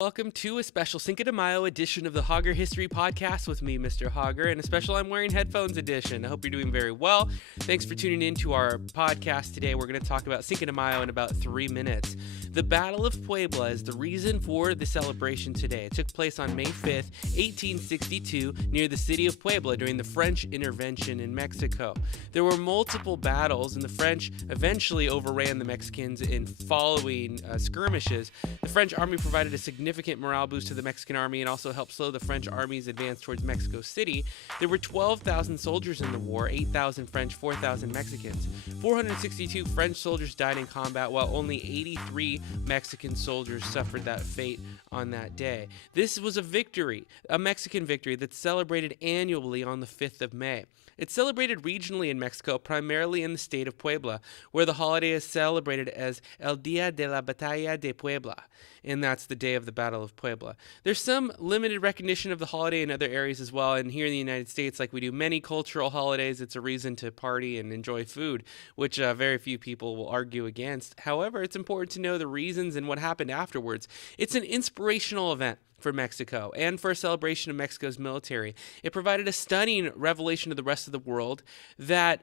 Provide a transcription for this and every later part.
Welcome to a special Cinco de Mayo edition of the Hauger History Podcast with me, Mr. Hauger, and a special I'm Wearing Headphones edition. I hope you're doing very well. Thanks for tuning in to our podcast today. We're going to talk about Cinco de Mayo in about 3 minutes. The Battle of Puebla is the reason for the celebration today. It took place on May 5th, 1862, near the city of Puebla during the French intervention in Mexico. There were multiple battles, and the French eventually overran the Mexicans in following skirmishes. The French army provided a significant morale boost to the Mexican army and also helped slow the French army's advance towards Mexico City. There were 12,000 soldiers in the war, 8,000 French, 4,000 Mexicans. 462 French soldiers died in combat, while only 83 Mexican soldiers suffered that fate on that day. This was a victory, a Mexican victory that's celebrated annually on the 5th of May. It's celebrated regionally in Mexico, primarily in the state of Puebla, where the holiday is celebrated as El Día de la Batalla de Puebla, and that's the day of the Battle of Puebla. There's some limited recognition of the holiday in other areas as well, and here in the United States, like we do many cultural holidays, it's a reason to party and enjoy food, which very few people will argue against. However, it's important to know the reasons and what happened afterwards. It's an inspirational event for Mexico and for a celebration of Mexico's military. It provided a stunning revelation to the rest of the world that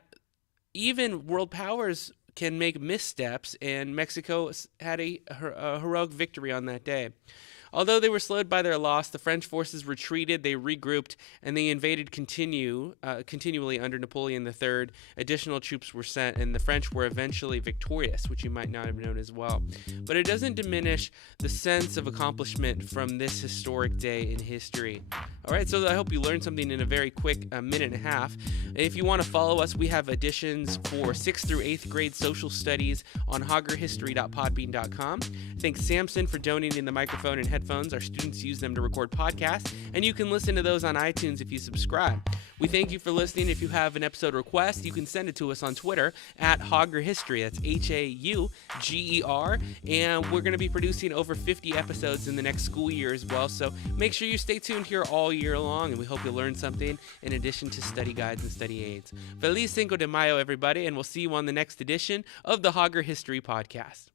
even world powers can make missteps, and Mexico had a heroic victory on that day. Although they were slowed by their loss, the French forces retreated, they regrouped, and they invaded continually under Napoleon III. Additional troops were sent, and the French were eventually victorious, which you might not have known as well. But it doesn't diminish the sense of accomplishment from this historic day in history. All right, so I hope you learned something in a very quick minute and a half. If you want to follow us, we have editions for 6th through 8th grade social studies on haugerhistory.podbean.com. Thanks Samson for donating the microphone and headphones. Our students use them to record podcasts, and you can listen to those on iTunes if you subscribe. We thank you for listening. If you have an episode request, you can send it to us on Twitter at Hauger History. That's Hauger, and we're going to be producing over 50 episodes in the next school year as well, so make sure you stay tuned here all year long, and we hope you'll learn something in addition to study guides and study aids. Feliz Cinco de Mayo, everybody, and we'll see you on the next edition of the Hauger History Podcast.